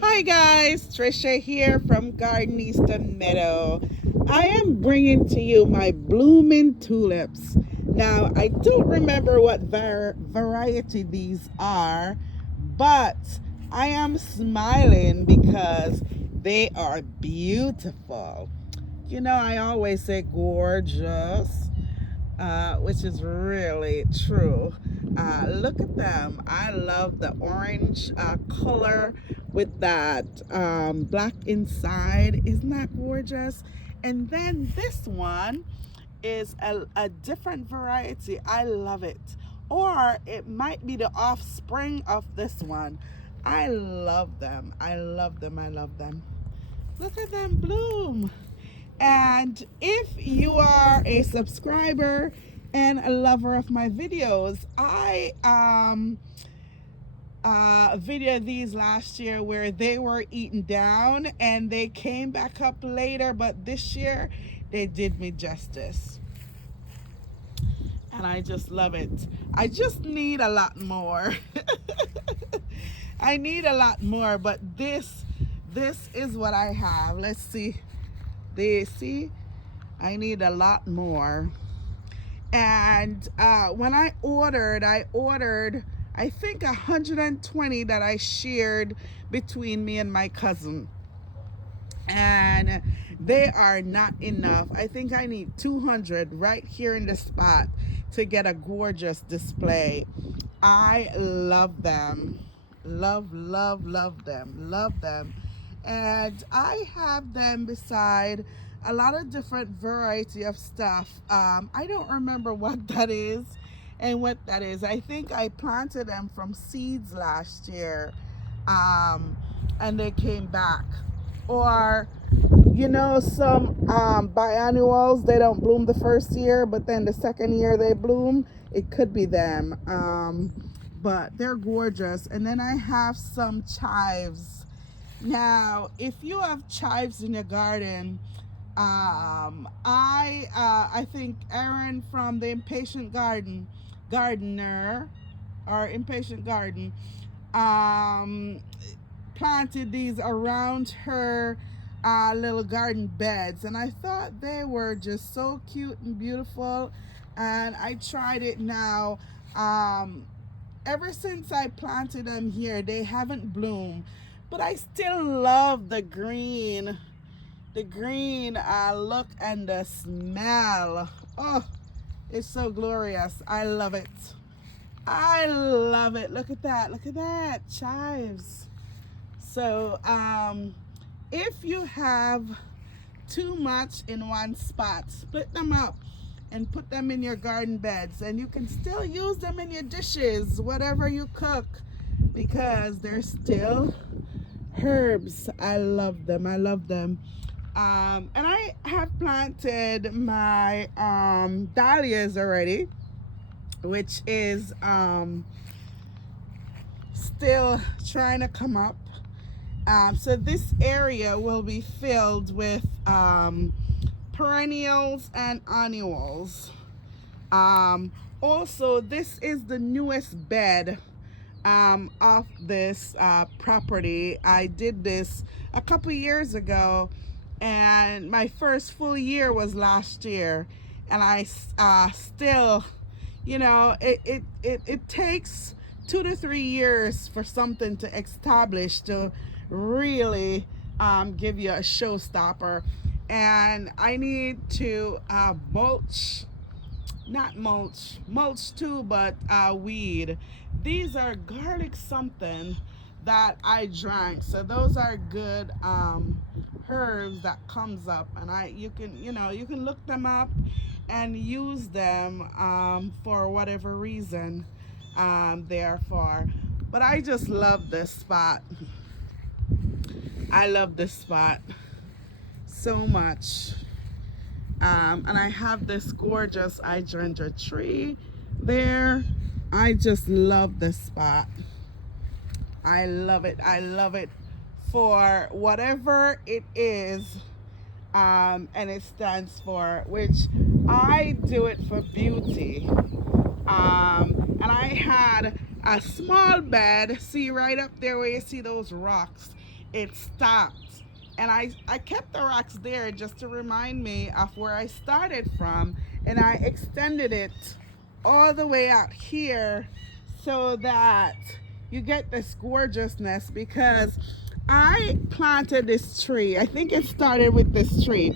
Hi guys, Trisha here from Garden Eastern Meadow. I am bringing to you my blooming tulips. Now, I don't remember what variety these are, but I am smiling because they are beautiful. I always say gorgeous, which is really true. Look at them. I love the orange color with that black inside. Isn't that gorgeous? And then this one is a different variety. I love it. Or it might be the offspring of this one. I love them. I love them. I love them. Look at them bloom. And if you are a subscriber and a lover of my videos, I videoed these last year where they were eaten down and they came back up later, but this year they did me justice. And I just love it. I just need a lot more. I need a lot more, but this is what I have. Let's see. See, I need a lot more. And when I ordered I think 120 that I shared between me and my cousin, and they are not enough. I think I need 200 right here in the spot to get a gorgeous display. I love them. Love them. And I have them beside a lot of different variety of stuff. I don't remember what that is and what that is. I think I planted them from seeds last year, and they came back. Or some biannuals, they don't bloom the first year, but then the second year they bloom. It could be them. But they're gorgeous. And then I have some chives. Now, if you have chives in your garden, I think Aaron from the Impatient Gardener or Impatient Garden um, planted these around her little garden beds, and I thought they were just so cute and beautiful. And I tried it now. Ever since I planted them here, they haven't bloomed, but I still love the green look and the smell. Oh, it's so glorious. I love it. I love it. Look at that chives. So if you have too much in one spot, split them up and put them in your garden beds, and you can still use them in your dishes, whatever you cook, because they're still herbs. I love them. I love them. And I have planted my dahlias already, which is still trying to come up. So this area will be filled with perennials and annuals. Also, this is the newest bed of this property. I did this a couple years ago, and my first full year was last year. And I still, it takes 2 to 3 years for something to establish to really give you a showstopper. And I need to mulch too, but weed. These are garlic something that I drank, so those are good herbs that comes up, and you can look them up and use them for whatever reason they are for. But I just love this spot. I love this spot so much. And I have this gorgeous hydrangea tree there. I just love this spot. I love it. I love it for whatever it is, and it stands for, which I do it for beauty. And I had a small bed, see right up there where you see those rocks. it stopped. And I kept the rocks there just to remind me of where I started from. And I extended it all the way out here so that you get this gorgeousness because I planted this tree. I think it started with this tree.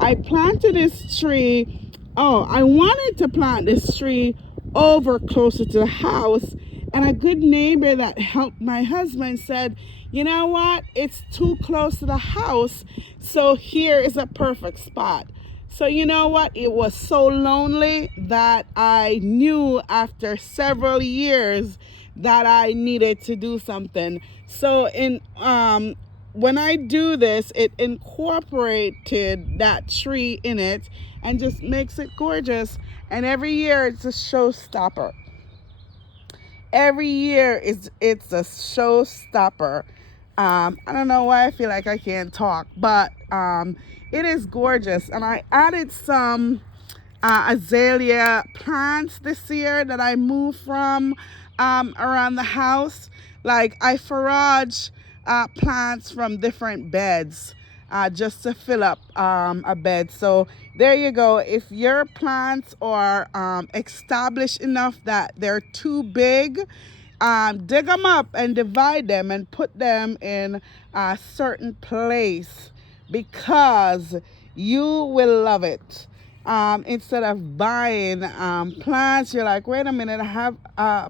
I planted this tree. Oh, I wanted to plant this tree over closer to the house. And a good neighbor that helped my husband said, you know what? It's too close to the house. So here is a perfect spot. So you know what? It was so lonely that I knew after several years that I needed to do something. So in when I do this, it incorporated that tree in it and just makes it gorgeous. And every year it's a showstopper. Every year it's a showstopper. I don't know why I feel like I can't talk, but it is gorgeous. And I added some azalea plants this year that I moved from around the house. Like I forage plants from different beds just to fill up a bed. So there you go. If your plants are established enough that they're too big, dig them up and divide them and put them in a certain place because you will love it. Instead of buying plants, you're like, wait a minute, I have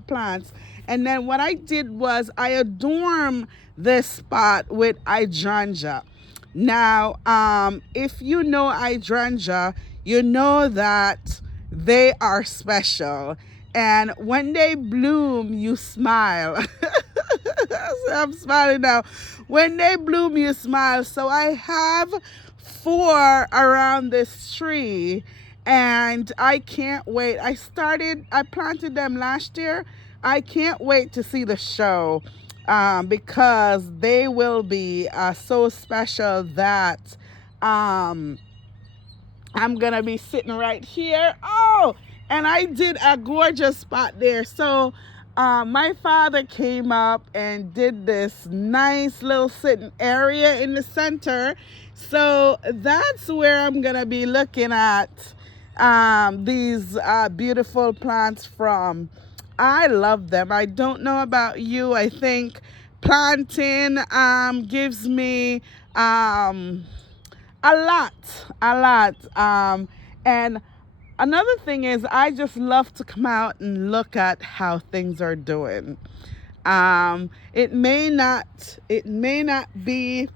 plants. And then what I did was I adorn this spot with hydrangea. Now, if you know hydrangea, you know that they are special. And when they bloom, you smile. So I'm smiling now. When they bloom, you smile. So I have 4 around this tree and I can't wait. I planted them last year. I can't wait to see the show because they will be so special that um, I'm gonna be sitting right here. Oh, and I did a gorgeous spot there. So my father came up and did this nice little sitting area in the center. So that's where I'm gonna be looking at these beautiful plants from. I love them. I don't know about you. I think planting gives me a lot, a lot. And another thing is I just love to come out and look at how things are doing. It may not be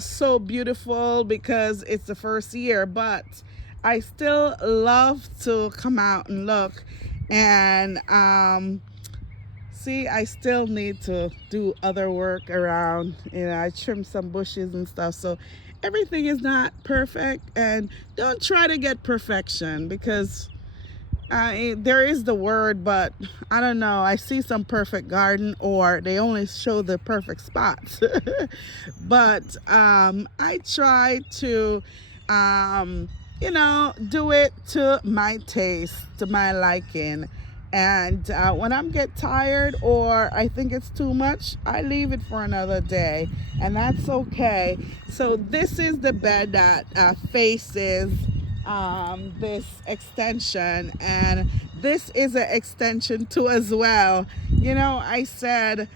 so beautiful because it's the first year, but I still love to come out and look and see. I still need to do other work around. I trim some bushes and stuff. So everything is not perfect, and don't try to get perfection because there is the word, but I don't know. I see some perfect garden, or they only show the perfect spots. But I try to, do it to my taste, to my liking. And when I'm get tired or I think it's too much, I leave it for another day, and that's okay. So this is the bed that faces this extension, and this is an extension too as well. I said,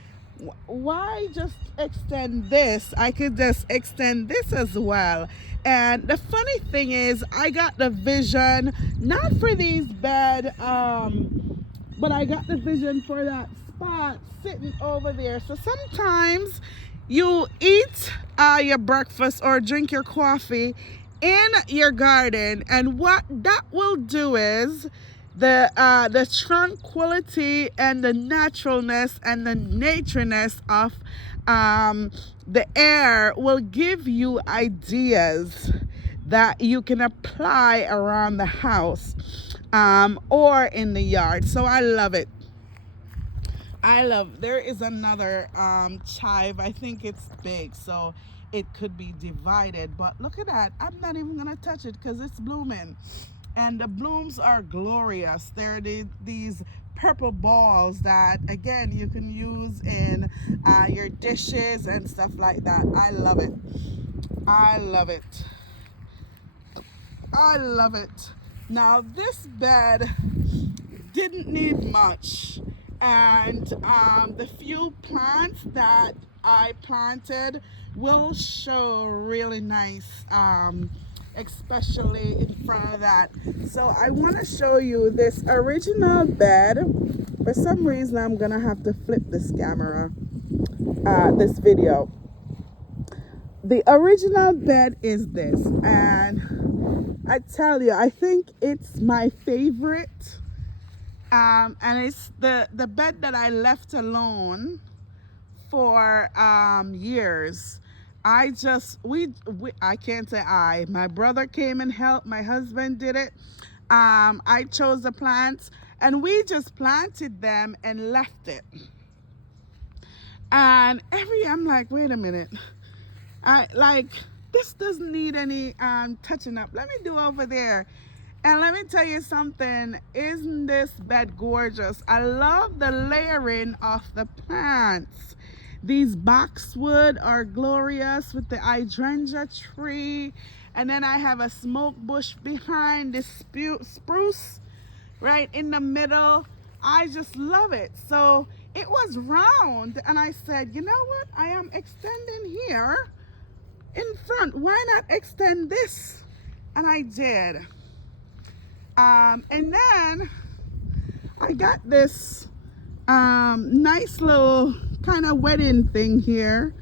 why just extend this? I could just extend this as well. And the funny thing is, I got the vision not for these bed, but I got the vision for that spot sitting over there. So sometimes you eat your breakfast or drink your coffee in your garden, and what that will do is the tranquility and the naturalness and the natureness of the air will give you ideas that you can apply around the house or in the yard. So I love it. There is another chive. I think it's big, so it could be divided. But look at that. I'm not even going to touch it because it's blooming. And the blooms are glorious. They're these purple balls that again you can use in your dishes and stuff like that. I love it. I love it. I love it. Now this bed didn't need much, and the few plants that I planted will show really nice, especially in front of that. So I want to show you this original bed. For some reason I'm gonna have to flip this camera, this video. The original bed is this, and I tell you, I think it's my favorite. And it's the bed that I left alone for years. I can't say my brother came and helped, my husband did it. I chose the plants and we just planted them and left it. And I'm like, wait a minute, I like, this doesn't need any touching up. Let me do over there. And let me tell you something, isn't this bed gorgeous? I love the layering of the plants. These boxwood are glorious with the hydrangea tree. And then I have a smoke bush behind this spruce right in the middle. I just love it. So it was round and I said, you know what? I am extending here in front. Why not extend this? And I did. And then I got this nice little kind of wedding thing here,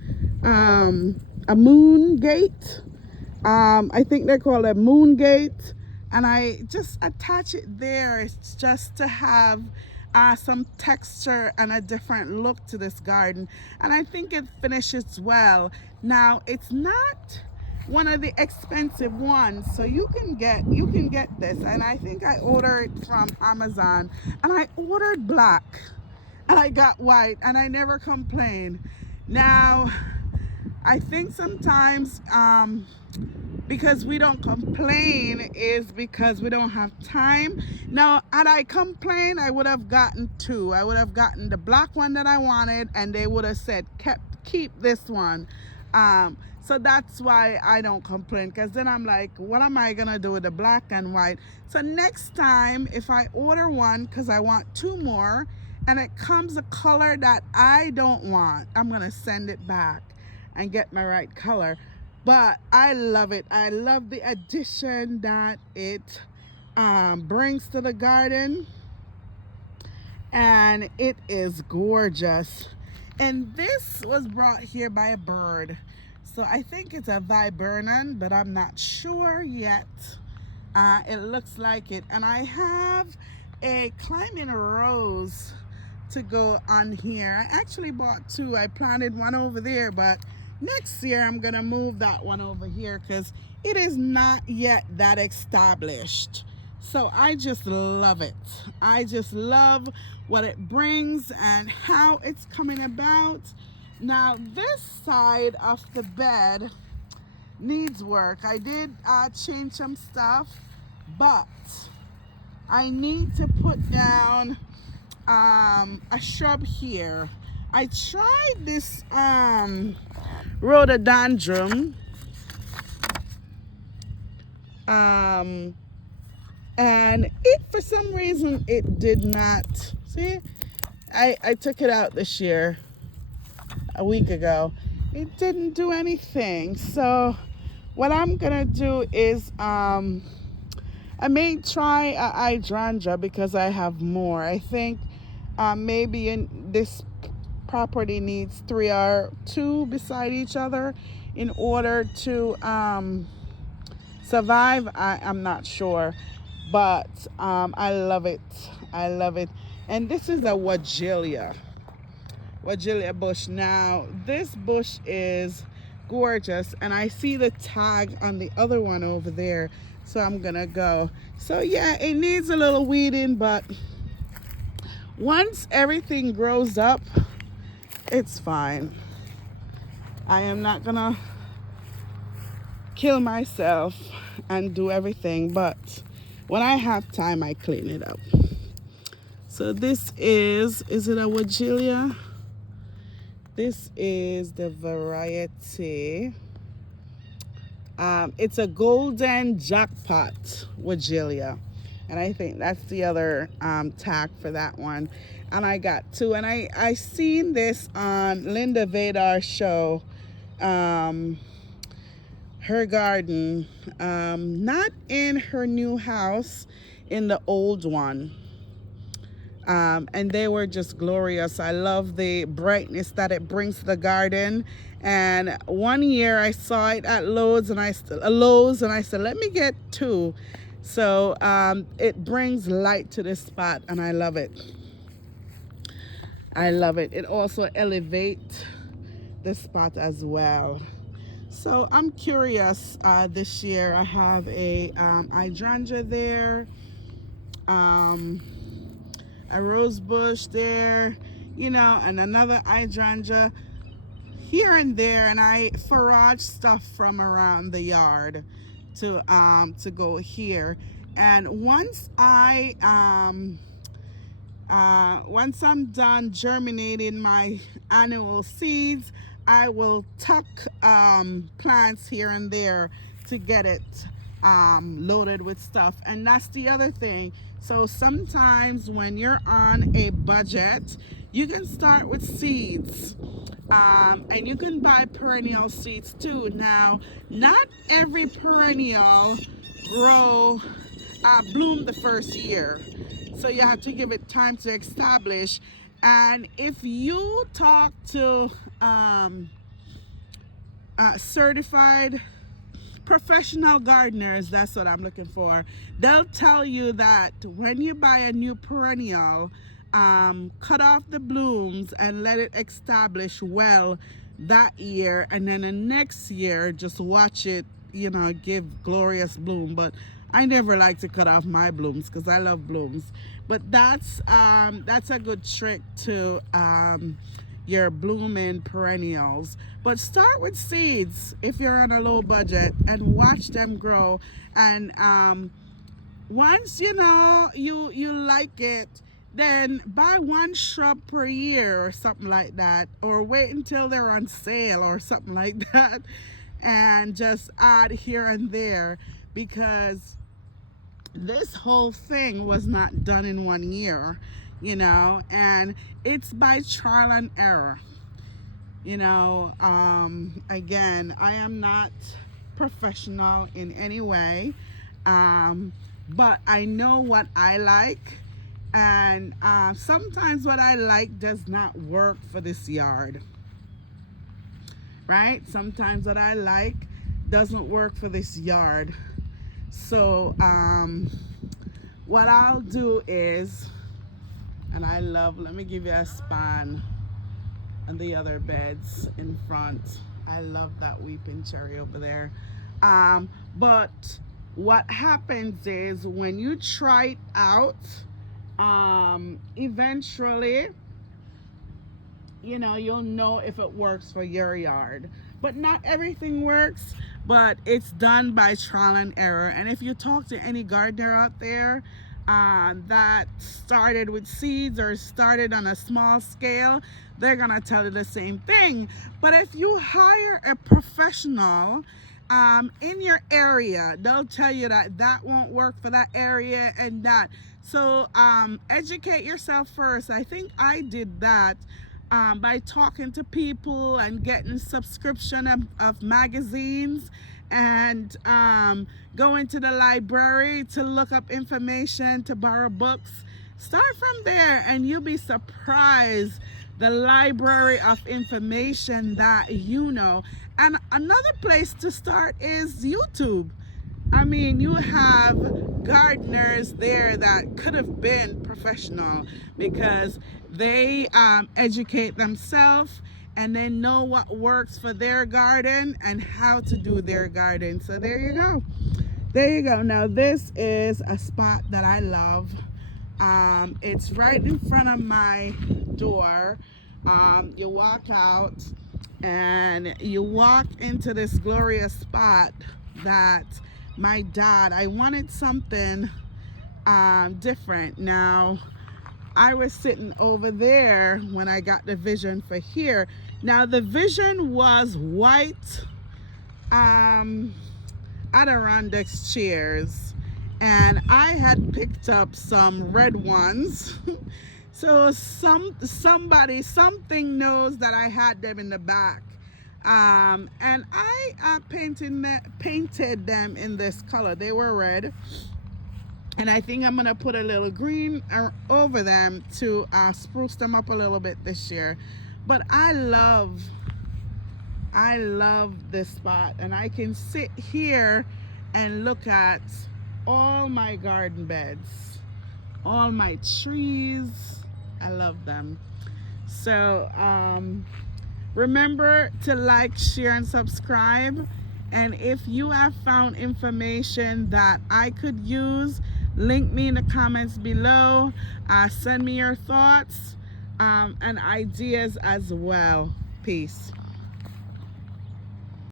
a moon gate. I think they call it moon gate, and I just attach it there. It's just to have some texture and a different look to this garden, and I think it finishes well. Now it's not one of the expensive ones, so you can get this, and I think I ordered it from Amazon, and I ordered black and I got white and I never complained. Now I think sometimes because we don't complain is because we don't have time. Now had I complained, I would have gotten two. I would have gotten the black one that I wanted and they would have said keep this one. So that's why I don't complain, because then I'm like, what am I gonna do with the black and white? So next time if I order one, because I want two more, and it comes a color that I don't want, I'm gonna send it back and get my right color. But I love it. I love the addition that it brings to the garden, and it is gorgeous. And this was brought here by a bird. So I think it's a viburnum, but I'm not sure yet. It looks like it. And I have a climbing rose to go on here. I actually bought two. I planted one over there, but next year I'm gonna move that one over here because it is not yet that established. So I just love it. I just love what it brings and how it's coming about. Now this side of the bed needs work. I did change some stuff, but I need to put down a shrub here. I tried this rhododendron, and it, for some reason, it did not. See, I took it out this year, a week ago. It didn't do anything. So what I'm gonna do is I may try a hydrangea because I have more. I think maybe in this property needs 3 or 2 beside each other in order to survive. I'm not sure, but I love it. I love it. And this is a Wagelia bush. Now this bush is gorgeous, and I see the tag on the other one over there, so I'm gonna go. So yeah, it needs a little weeding, but once everything grows up, it's fine. I am not gonna kill myself and do everything, but when I have time I clean it up. So this is it a Wagelia? This is the variety. It's a golden jackpot Wagelia. And I think that's the other tag for that one. And I got two. And I seen this on Linda Vadar's show, her garden, not in her new house, in the old one. And they were just glorious. I love the brightness that it brings to the garden. And one year I saw it at Lowe's, and I said, let me get two. So it brings light to this spot, and I love it. I love it. It also elevates the spot as well. So I'm curious. This year I have a hydrangea there. A rose bush there, and another hydrangea here and there, and I forage stuff from around the yard to go here. And once I'm done germinating my annual seeds, I will tuck plants here and there to get it loaded with stuff. And that's the other thing. So sometimes when you're on a budget, you can start with seeds, and you can buy perennial seeds too. Now, not every perennial bloom the first year, so you have to give it time to establish. And if you talk to certified professional gardeners, that's what I'm looking for, they'll tell you that when you buy a new perennial, cut off the blooms and let it establish well that year, and then the next year just watch it give glorious bloom. But I never like to cut off my blooms because I love blooms. But that's a good trick to your blooming perennials. But start with seeds if you're on a low budget and watch them grow. And once you like it, then buy one shrub per year or something like that, or wait until they're on sale or something like that, and just add here and there, because this whole thing was not done in 1 year, and it's by trial and error. Again, I am not professional in any way, but I know what I like, and sometimes what I like does not work for this yard, right? Sometimes what I like doesn't work for this yard. So what I'll do is, and let me give you a span on the other beds in front. I love that weeping cherry over there. But what happens is when you try it out, eventually, you'll know if it works for your yard. But not everything works, but it's done by trial and error. And if you talk to any gardener out there that started with seeds or started on a small scale, they're gonna tell you the same thing. But if you hire a professional in your area, they'll tell you that won't work for that area and that. So educate yourself first. I think I did that by talking to people and getting subscription of magazines, and going to the library to look up information, to borrow books. Start from there, and you'll be surprised the library of information that And another place to start is YouTube. I mean, you have gardeners there that could have been professional because they educate themselves and they know what works for their garden and how to do their garden. So there you go. There you go. Now this is a spot that I love. It's right in front of my door. You walk out and you walk into this glorious spot that I wanted something different. Now I was sitting over there when I got the vision for here. Now the vision was white Adirondack chairs, and I had picked up some red ones. So something knows that I had them in the back, and I painted them in this color. They were red, and I think I'm gonna put a little green over them to spruce them up a little bit this year. But I love this spot, and I can sit here and look at all my garden beds, all my trees. I love them. So remember to like, share, and subscribe. And if you have found information that I could use, link me in the comments below. Send me your thoughts and ideas as well. Peace.